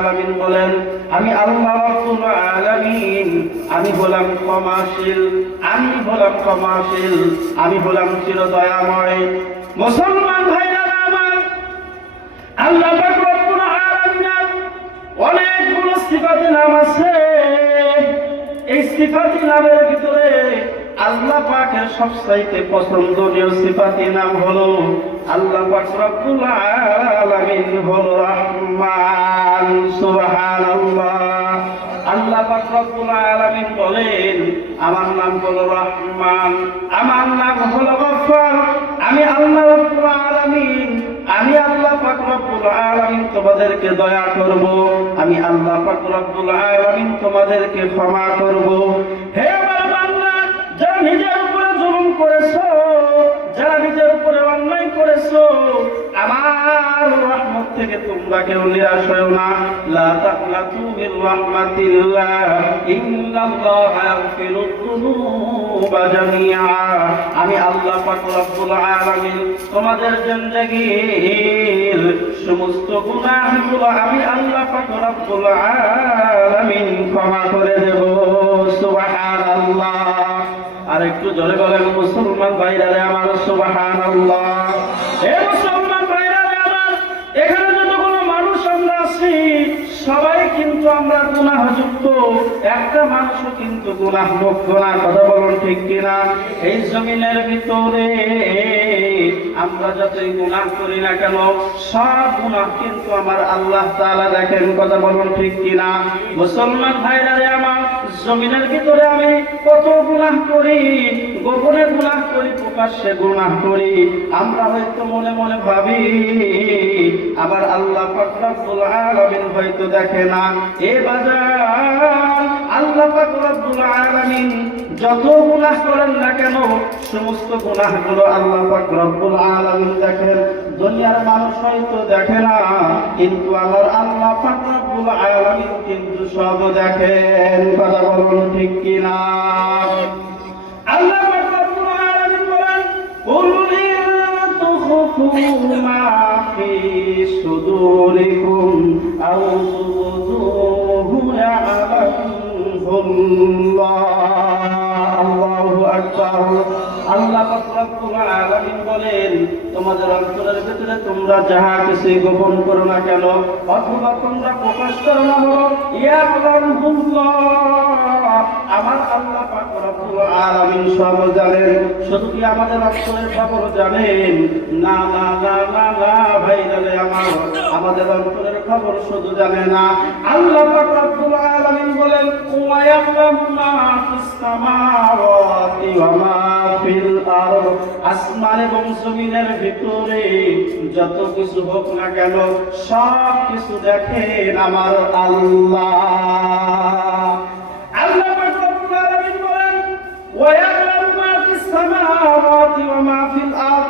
আলামিন বলেন, আমি আল্লাহ রাব্বুল আলামিন আমি হলাম ক্ষমাশীল, আমি হলাম ক্ষমাশীল, আমি হলাম চিরদয়াময়। মুসলমান ভাইরা আমার, আল্লাহ পাক রব্বুল আলামিনের অনেকগুলো সিফাতি নাম আছে। এই সিফাতি নামের ভিতরে আল্লাহ পাকের সবচাইতে পছন্দনীয় সিফাতি নাম হলো আল্লাহ পাক রব্বুল আলামিন হলো রহমান। সুবহানাল্লাহ। আল্লাহ পাক রব্বুল আলামিন বলেন, আমার নাম হলো রহমান, আমার নাম হলো গফফার। আমি আল্লাহ রব্বুল আলামিন, আমি আল্লাহ পাক রব্বুল আলামিন তোমাদেরকে দয়া করব, আমি আল্লাহ পাক রব্বুল আলামিন তোমাদেরকে ক্ষমা করব। হে আমার বান্দা, যারা নিজের উপরে জুলুম করেছো, যারা নিজের উপরে অন্যায় করেছো, আমার রহমত থেকে তোমরা কেউ নিরাশ হও না। লা তাকনাতু মির রাহমাতিল্লাহ, ইন্নাল্লাহা ইয়াগফিরুয যুনুবা জামিআ। আমি আল্লাহ পাক রব্বুল আলামিন তোমাদের জিন্দেগীর সমস্ত গুনাহগুলো আমি আল্লাহ পাক রব্বুল আলামিন ক্ষমা করে দেব। সুবহানাল্লাহ। আর একটু জোরে বলেন মুসলমান ভাইরা আমার, সুবহানাল্লাহ। হে মুসলমান ভাইরা আমার, এখানে যতগুলো মানুষ আমরা আছি সবাই কিন্তু আমরা গুনাহযুক্ত, একটা মানুষও কিন্তু গুনাহমুক্ত না। কথা বলুন ঠিক কিনা? এই জমিনের ভিতরে আমরা যতই গুনাহ করি না কেন, সব গুনাহ কিন্তু আমার আল্লাহ তাআলা দেখেন। কথা বলুন ঠিক কিনা? মুসলমান ভাইরা আমার, জমিনের ভিতরে আমি কত গুনাহ করি, গোপনে গুনাহ করি, প্রকাশ্যে গুনাহ করি। আমরা হয়তো মনে মনে ভাবি আবার আল্লাহ পাক রব্বুল আলামিন হয়তো দেখে না। এ বাজার, আল্লাহ পাক রব্বুল আলামিন যত গুনাহ করেন না কেন, সমস্ত গুনাহগুলো আল্লাহ পাক রব্বুল আলামিন দেখেন। দুনিয়ার মানুষ হয়তো দেখে না, কিন্তু আমার আল্লাহ পাক রব্বুল আলামিন কিন্তু সব দেখেন। কথা বলুন ঠিক কিনা? আল্লাহ পাক রব্বুল আলামিন বলেন, কুল ইন তুখফু মা ফি সুদুরিকুম আও তুবদুহু ইয়া'লামুহুল্লাহ। আল্লাহু আকবার। আল্লাহ পাক রব্বুল আলামিন বলেন, তোমাদের অন্তরের ভিতরে তোমরা যাহা কিছু গোপন করো না কেন, অথবা তোমরা প্রকাশ করো না কেন, ইয়া'লামুহুল্লাহ, আমার আল্লাহ পাক রব্বুল আলামিন সব জানেন। শুধু কি আমাদের অন্তরের খবর জানেন? না না না না না ভাইরা আমার, আমাদের অন্তরের খবর শুধু জানে না। আল্লাহ পাক রব্বুল আলামিন বলেন, ওয়া ইয়া'লামু মা ফিস সামাওয়াতি ওয়া মা ফিল আরদ। আসমান এবং জমিনের ভিতরে যত কিছু হোক না কেন, সব কিছু দেখেন আমার আল্লাহ। আল্লাহ পাক রব্বুল আলামিন বলেন, ওয়া ইয়া'লামু মা ফিস সামাওয়াতি ওয়া মা ফিল আরদ।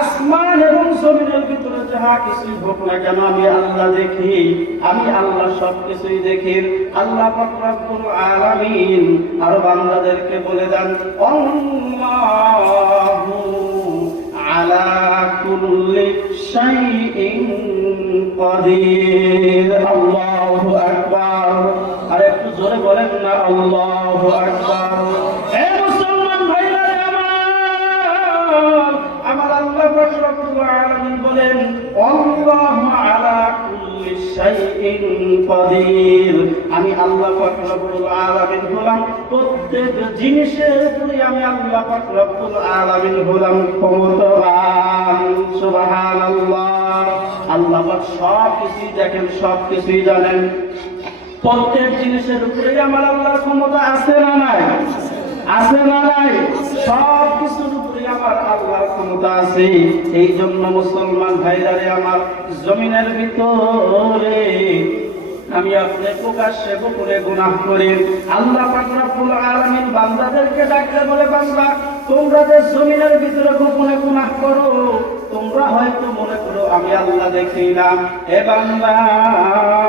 আসমান এবং জমিনের ভিতরে যাহা কিছু হোক না কেন, আমি আল্লাহ দেখি, আমি আল্লাহ সব কিছুই দেখি। আল্লাহ পাক রব্বুল আলামিন আর বান্দাদেরকে বলে দেন, আল্লাহু আলা কুল্লি শাইইন কাদির। আল্লাহু আকবার। আর একটু জোরে বলেন না, আল্লাহু আকবার। হে মুসলমান ভাইরা আমার, আল্লাহ পাক রব্বুল আলামিন বলেন, আল্লাহু আলা কুল্লি শাইইন কাদির। আমি আল্লাহ পাক রব্বুল আলামিন হলাম প্রত্যেক জিনিসের উপরে, আমি আল্লাহ পাক রব্বুল আলামিন হলাম ক্ষমতাবান। সুবহানাল্লাহ। আল্লাহ পাক সব কিছুই দেখেন, সব কিছুই জানেন। প্রত্যেক জিনিসের উপরে আমার আল্লাহর ক্ষমতা আছে না নাই? আছে না নাই? সব কিছুর উপরে আমার আল্লাহর ক্ষমতা আছে। এই জন্য মুসলমান ভাইরা আমার, জমিনের ভিতরে আমি আপনি প্রকাশ্যে গোপনে গুনাহ করি। আল্লাহ পাক রব্বুল আলামিন বান্দাদেরকে ডাকতে বলে, বান্দা তোমরা যে জমিনের ভিতরে গোপনে গুনাহ করো, তোমরা হয়তো মনে করো আমি আল্লাহ দেখি না। এ বান্দা,